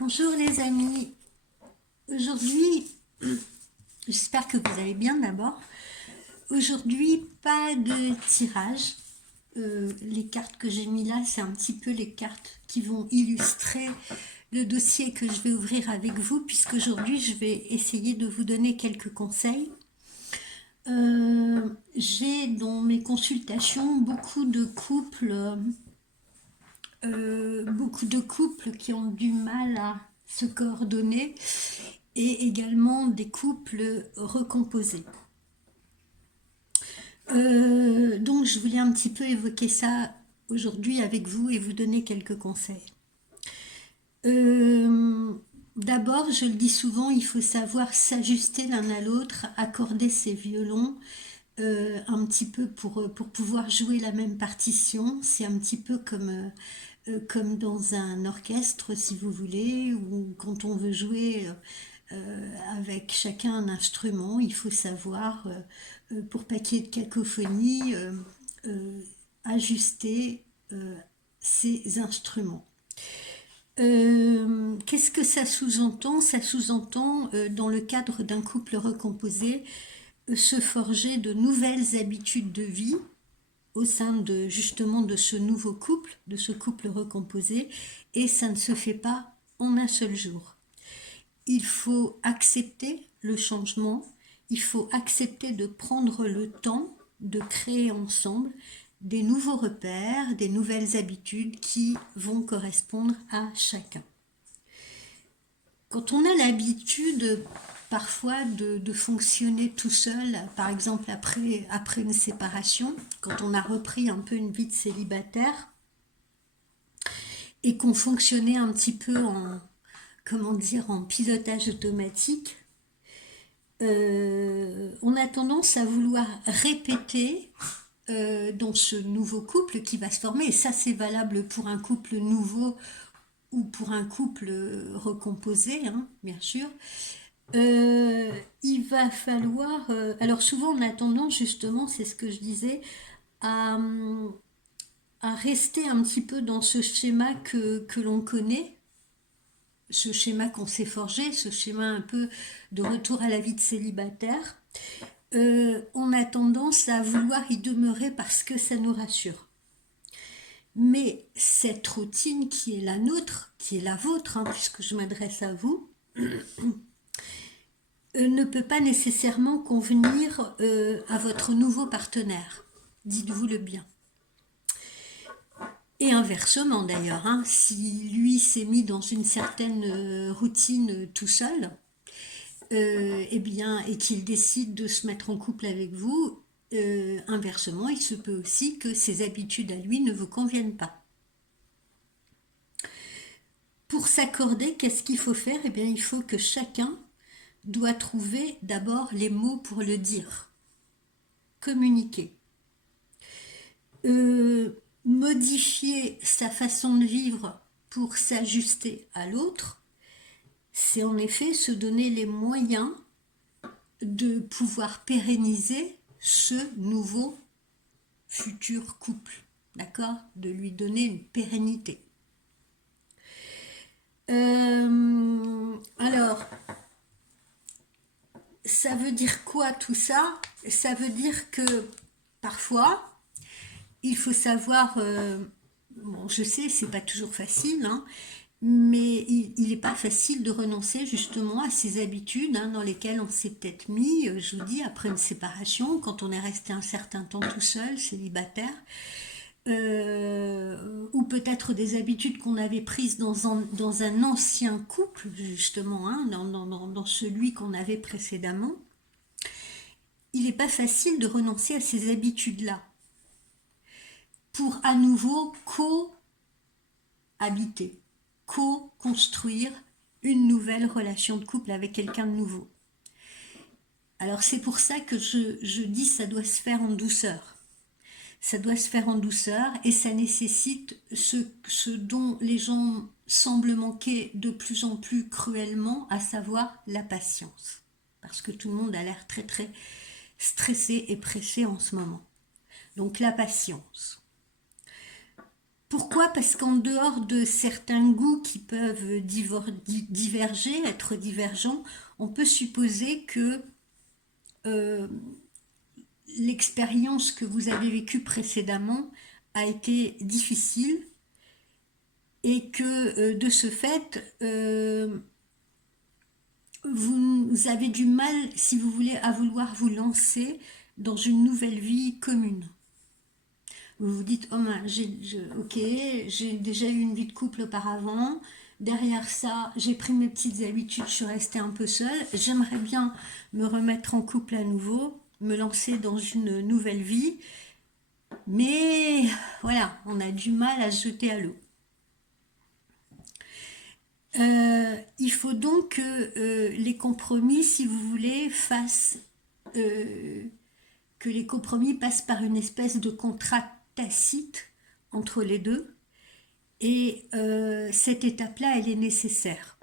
Bonjour les amis, aujourd'hui, j'espère que vous allez bien d'abord. Aujourd'hui, pas de tirage. Les cartes que j'ai mis là, c'est un petit peu les cartes qui vont illustrer le dossier que je vais ouvrir avec vous, puisqu'aujourd'hui, je vais essayer de vous donner quelques conseils. J'ai dans mes consultations beaucoup de couples qui ont du mal à se coordonner et également des couples recomposés. Donc je voulais un petit peu évoquer ça aujourd'hui avec vous et vous donner quelques conseils. D'abord, je le dis souvent, il faut savoir s'ajuster l'un à l'autre, accorder ses violons un petit peu pour pouvoir jouer la même partition. C'est un petit peu comme dans un orchestre, si vous voulez, ou quand on veut jouer avec chacun un instrument, il faut savoir, pour pas qu'il y ait de cacophonie, ajuster ces instruments. Qu'est-ce que ça sous-entend? Ça sous-entend, dans le cadre d'un couple recomposé, se forger de nouvelles habitudes de vie au sein de justement de ce nouveau couple, de ce couple recomposé, et ça ne se fait pas en un seul jour. Il faut accepter le changement, il faut accepter de prendre le temps de créer ensemble des nouveaux repères, des nouvelles habitudes qui vont correspondre à chacun. Quand on a l'habitude parfois de fonctionner tout seul, par exemple après une séparation, quand on a repris un peu une vie de célibataire et qu'on fonctionnait un petit peu en pilotage automatique, on a tendance à vouloir répéter dans ce nouveau couple qui va se former, et ça c'est valable pour un couple nouveau ou pour un couple recomposé, hein, bien sûr. Il va falloir... alors souvent on a tendance justement, c'est ce que je disais, à, à rester un petit peu dans ce schéma que l'on connaît, ce schéma qu'on s'est forgé, ce schéma un peu de retour à la vie de célibataire. On a tendance à vouloir y demeurer parce que ça nous rassure. Mais cette routine qui est la nôtre, qui est la vôtre, hein, puisque je m'adresse à vous, ne peut pas nécessairement convenir à votre nouveau partenaire. Dites-vous le bien. Et inversement d'ailleurs, hein, si lui s'est mis dans une certaine routine tout seul, eh bien, et qu'il décide de se mettre en couple avec vous, inversement, il se peut aussi que ses habitudes à lui ne vous conviennent pas. Pour s'accorder, qu'est-ce qu'il faut faire? Eh bien, il faut que chacun doit trouver d'abord les mots pour le dire. Communiquer. Modifier sa façon de vivre pour s'ajuster à l'autre, c'est en effet se donner les moyens de pouvoir pérenniser ce nouveau futur couple, d'accord? De lui donner une pérennité. Alors, ça veut dire quoi tout ça? Ça veut dire que parfois, il faut savoir, bon, je sais, c'est pas toujours facile, hein, mais il n'est pas facile de renoncer justement à ces habitudes, hein, dans lesquelles on s'est peut-être mis, je vous dis, après une séparation, quand on est resté un certain temps tout seul, célibataire, ou peut-être des habitudes qu'on avait prises dans un ancien couple, justement, hein, dans celui qu'on avait précédemment. Il n'est pas facile de renoncer à ces habitudes-là pour à nouveau cohabiter, co-construire une nouvelle relation de couple avec quelqu'un de nouveau. Alors c'est pour ça que je dis ça doit se faire en douceur. Ça doit se faire en douceur et ça nécessite ce dont les gens semblent manquer de plus en plus cruellement, à savoir la patience. Parce que tout le monde a l'air très très stressé et pressé en ce moment. Donc la patience. Pourquoi? Parce qu'en dehors de certains goûts qui peuvent diverger, être divergents, on peut supposer que euh, l'expérience que vous avez vécue précédemment a été difficile et que de ce fait, vous avez du mal, si vous voulez, à vouloir vous lancer dans une nouvelle vie commune. Vous vous dites, oh ben, ok, j'ai déjà eu une vie de couple auparavant, derrière ça, j'ai pris mes petites habitudes, je suis restée un peu seule, j'aimerais bien me remettre en couple à nouveau, me lancer dans une nouvelle vie, mais voilà, on a du mal à se jeter à l'eau. Il faut donc que les compromis, si vous voulez, euh, que les compromis passent par une espèce de contrat tacite entre les deux. Et cette étape-là, elle est nécessaire.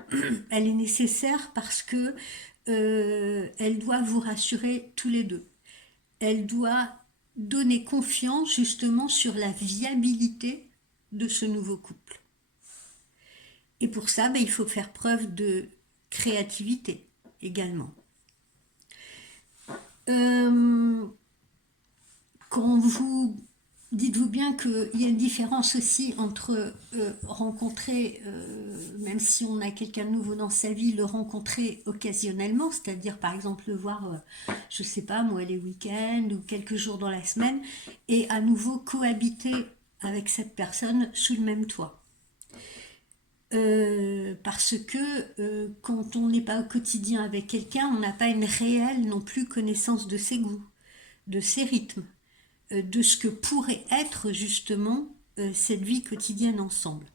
Elle est nécessaire parce que elle doit vous rassurer tous les deux. Elle doit donner confiance justement sur la viabilité de ce nouveau couple. Et pour ça, ben, il faut faire preuve de créativité également. Quand vous dites-vous bien qu'il y a une différence aussi entre rencontrer, même si on a quelqu'un de nouveau dans sa vie, le rencontrer occasionnellement, c'est-à-dire par exemple le voir, je sais pas moi, les week-ends ou quelques jours dans la semaine, et à nouveau cohabiter avec cette personne sous le même toit. Parce que quand on n'est pas au quotidien avec quelqu'un, on n'a pas une réelle non plus connaissance de ses goûts, de ses rythmes, de ce que pourrait être justement cette vie quotidienne ensemble.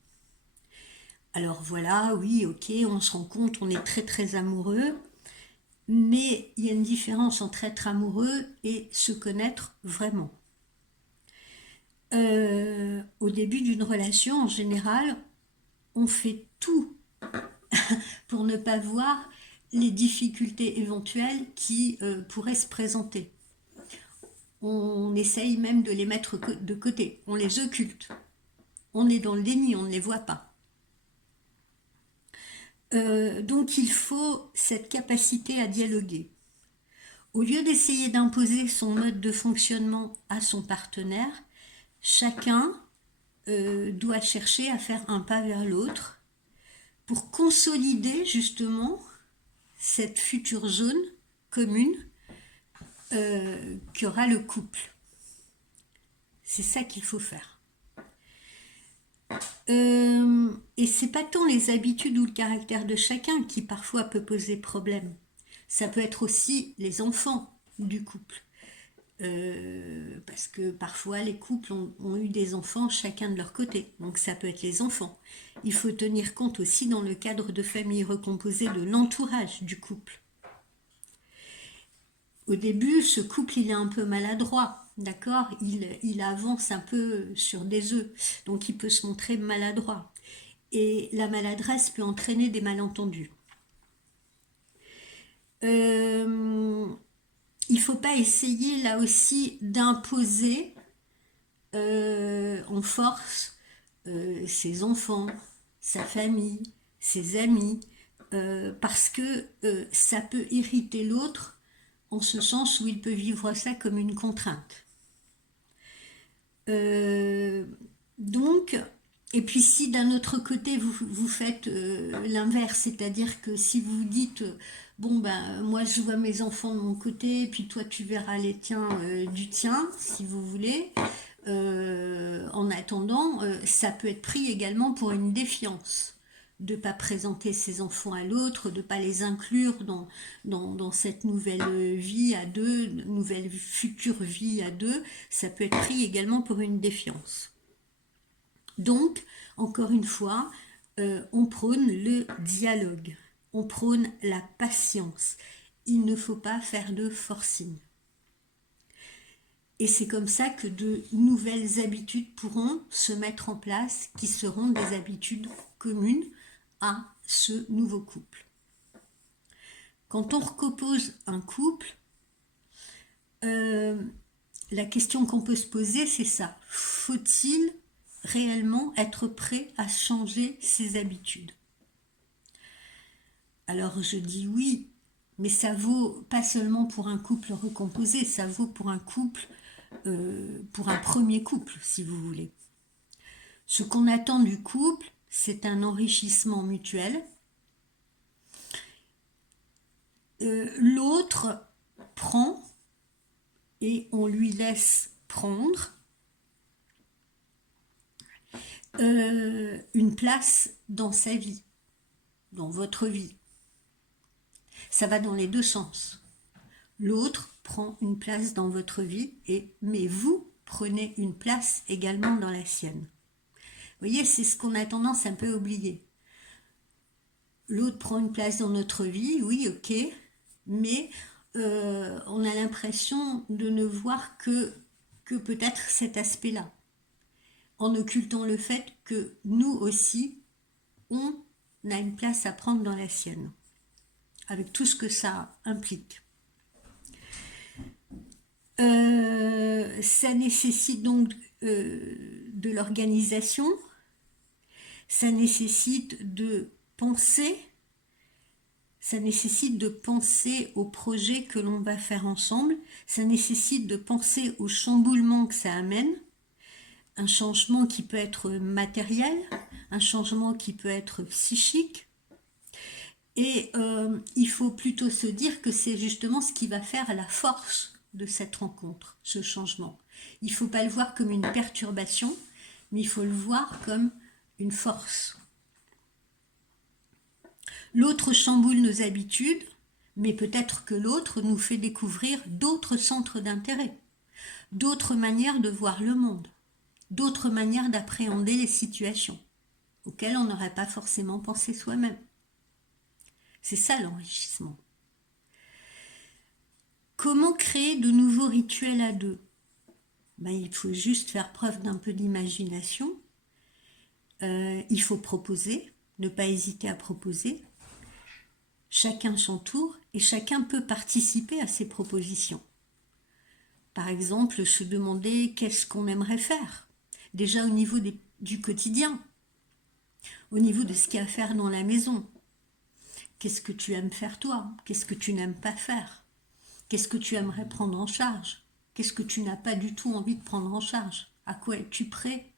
Alors voilà, oui, ok, on se rend compte, on est très très amoureux, mais il y a une différence entre être amoureux et se connaître vraiment. Au début d'une relation, en général, on fait tout pour ne pas voir les difficultés éventuelles qui pourraient se présenter. On essaye même de les mettre de côté, on les occulte. On est dans le déni, on ne les voit pas. Donc il faut cette capacité à dialoguer. Au lieu d'essayer d'imposer son mode de fonctionnement à son partenaire, chacun doit chercher à faire un pas vers l'autre pour consolider justement cette future zone commune qu'aura le couple. C'est ça qu'il faut faire. Et c'est pas tant les habitudes ou le caractère de chacun qui parfois peut poser problème. Ça peut être aussi les enfants du couple. Parce que parfois les couples ont eu des enfants chacun de leur côté. Donc ça peut être les enfants. Il faut tenir compte aussi dans le cadre de familles recomposées de l'entourage du couple. Au début, ce couple, il est un peu maladroit, d'accord, il avance un peu sur des œufs, donc il peut se montrer maladroit. Et la maladresse peut entraîner des malentendus. Il ne faut pas essayer là aussi d'imposer en force ses enfants, sa famille, ses amis, parce que ça peut irriter l'autre en ce sens où il peut vivre ça comme une contrainte. Donc, et puis si d'un autre côté vous faites l'inverse, c'est-à-dire que si vous dites, bon ben moi je vois mes enfants de mon côté, puis toi tu verras les tiens du tien, si vous voulez, en attendant, ça peut être pris également pour une défiance de ne pas présenter ses enfants à l'autre, de ne pas les inclure dans cette nouvelle vie à deux, nouvelle future vie à deux, ça peut être pris également pour une défiance. Donc, encore une fois, on prône le dialogue, on prône la patience. Il ne faut pas faire de forcing. Et c'est comme ça que de nouvelles habitudes pourront se mettre en place, qui seront des habitudes communes à ce nouveau couple. Quand on recompose un couple, la question qu'on peut se poser, c'est ça. Faut-il réellement être prêt à changer ses habitudes. Alors je dis oui, mais ça vaut pas seulement pour un couple recomposé, ça vaut pour un couple, pour un premier couple, si vous voulez. Ce qu'on attend du couple, c'est un enrichissement mutuel. L'autre prend et on lui laisse prendre une place dans sa vie, dans votre vie. Ça va dans les deux sens. L'autre prend une place dans votre vie, mais vous prenez une place également dans la sienne. Vous voyez, c'est ce qu'on a tendance un peu à oublier. L'autre prend une place dans notre vie, oui, ok, mais on a l'impression de ne voir que peut-être cet aspect-là, en occultant le fait que nous aussi, on a une place à prendre dans la sienne, avec tout ce que ça implique. Ça nécessite donc de l'organisation, ça nécessite de penser, ça nécessite de penser au projet que l'on va faire ensemble, ça nécessite de penser au chamboulement que ça amène, un changement qui peut être matériel, un changement qui peut être psychique, et il faut plutôt se dire que c'est justement ce qui va faire la force de cette rencontre, ce changement. Il ne faut pas le voir comme une perturbation, mais il faut le voir comme une force. L'autre chamboule nos habitudes, mais peut-être que l'autre nous fait découvrir d'autres centres d'intérêt, d'autres manières de voir le monde, d'autres manières d'appréhender les situations, auxquelles on n'aurait pas forcément pensé soi-même. C'est ça l'enrichissement. Comment créer de nouveaux rituels à deux ? Il faut juste faire preuve d'un peu d'imagination. Il faut proposer, ne pas hésiter à proposer. Chacun son tour et chacun peut participer à ces propositions. Par exemple, se demander qu'est-ce qu'on aimerait faire. Déjà au niveau du quotidien, au niveau de ce qu'il y a à faire dans la maison. Qu'est-ce que tu aimes faire toi ? Qu'est-ce que tu n'aimes pas faire ? Qu'est-ce que tu aimerais prendre en charge ? Qu'est-ce que tu n'as pas du tout envie de prendre en charge ? À quoi es-tu prêt ?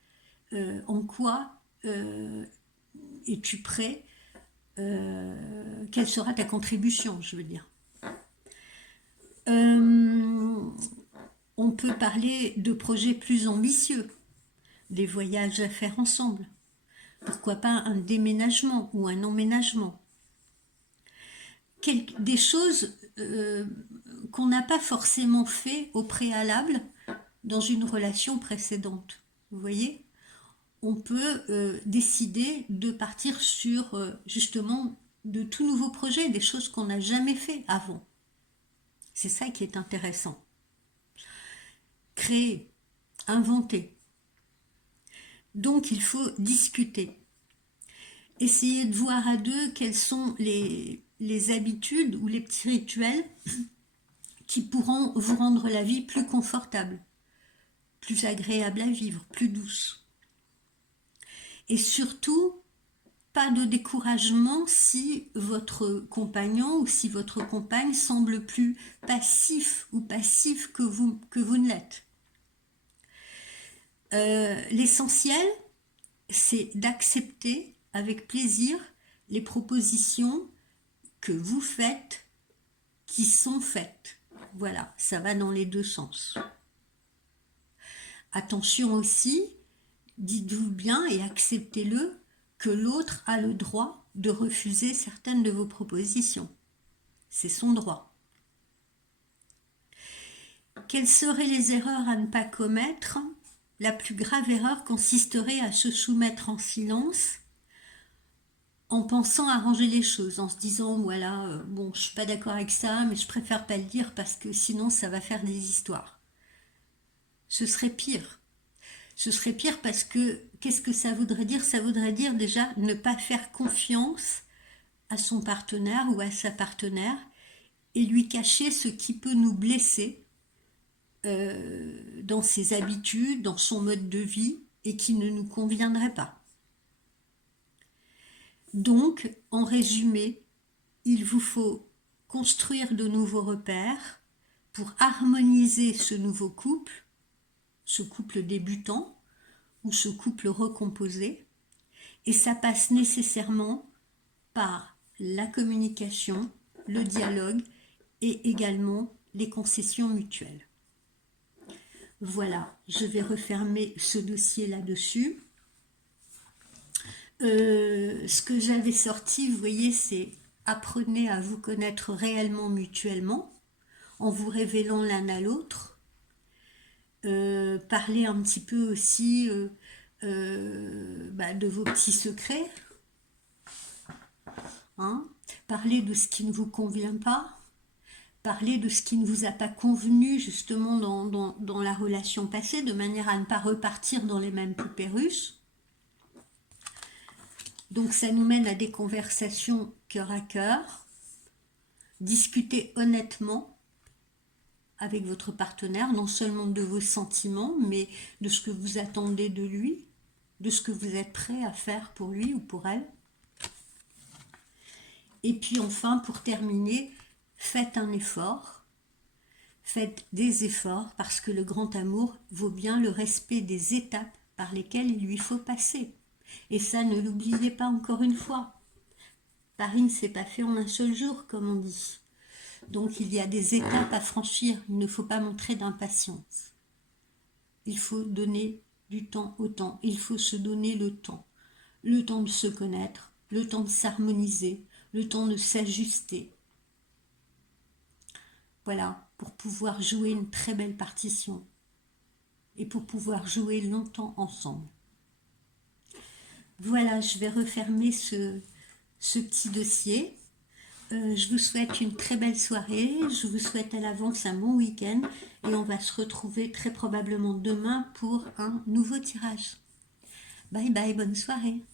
En quoi es-tu prêt ? Quelle sera ta contribution, je veux dire. On peut parler de projets plus ambitieux, des voyages à faire ensemble. Pourquoi pas un déménagement ou un emménagement. Des choses qu'on n'a pas forcément fait au préalable dans une relation précédente. Vous voyez ? On peut décider de partir sur justement de tout nouveaux projets, des choses qu'on n'a jamais fait avant. C'est ça qui est intéressant. Créer, inventer. Donc il faut discuter. Essayez de voir à deux quelles sont les habitudes ou les petits rituels qui pourront vous rendre la vie plus confortable, plus agréable à vivre, plus douce. Et surtout, pas de découragement si votre compagnon ou si votre compagne semble plus passif ou passive que vous ne l'êtes. L'essentiel, c'est d'accepter avec plaisir les propositions que vous faites, qui sont faites. Voilà, ça va dans les deux sens. Attention aussi, dites-vous bien et acceptez-le, que l'autre a le droit de refuser certaines de vos propositions. C'est son droit. Quelles seraient les erreurs à ne pas commettre ? La plus grave erreur consisterait à se soumettre en silence en pensant arranger les choses, en se disant voilà, bon, je suis pas d'accord avec ça, mais je préfère pas le dire parce que sinon ça va faire des histoires. Ce serait pire. Ce serait pire parce que qu'est-ce que ça voudrait dire ? Ça voudrait dire déjà ne pas faire confiance à son partenaire ou à sa partenaire et lui cacher ce qui peut nous blesser dans ses habitudes, dans son mode de vie, et qui ne nous conviendrait pas. Donc, en résumé, il vous faut construire de nouveaux repères pour harmoniser ce nouveau couple, ce couple débutant ou ce couple recomposé, et ça passe nécessairement par la communication, le dialogue et également les concessions mutuelles. Voilà, je vais refermer ce dossier là-dessus. Ce que j'avais sorti, vous voyez, c'est apprenez à vous connaître réellement mutuellement en vous révélant l'un à l'autre. Parlez un petit peu aussi de vos petits secrets. Hein, parlez de ce qui ne vous convient pas. Parlez de ce qui ne vous a pas convenu justement dans la relation passée, de manière à ne pas repartir dans les mêmes poupées russes. Donc ça nous mène à des conversations cœur à cœur. Discutez honnêtement avec votre partenaire, non seulement de vos sentiments, mais de ce que vous attendez de lui, de ce que vous êtes prêt à faire pour lui ou pour elle. Et puis enfin, pour terminer, faites un effort. Faites des efforts parce que le grand amour vaut bien le respect des étapes par lesquelles il lui faut passer. Et ça, ne l'oubliez pas encore une fois. Paris ne s'est pas fait en un seul jour, comme on dit. Donc il y a des étapes à franchir. Il ne faut pas montrer d'impatience. Il faut donner du temps au temps. Il faut se donner le temps. Le temps de se connaître, le temps de s'harmoniser, le temps de s'ajuster. Voilà, pour pouvoir jouer une très belle partition et pour pouvoir jouer longtemps ensemble. Voilà, je vais refermer ce petit dossier. Je vous souhaite une très belle soirée, je vous souhaite à l'avance un bon week-end et on va se retrouver très probablement demain pour un nouveau tirage. Bye bye, bonne soirée.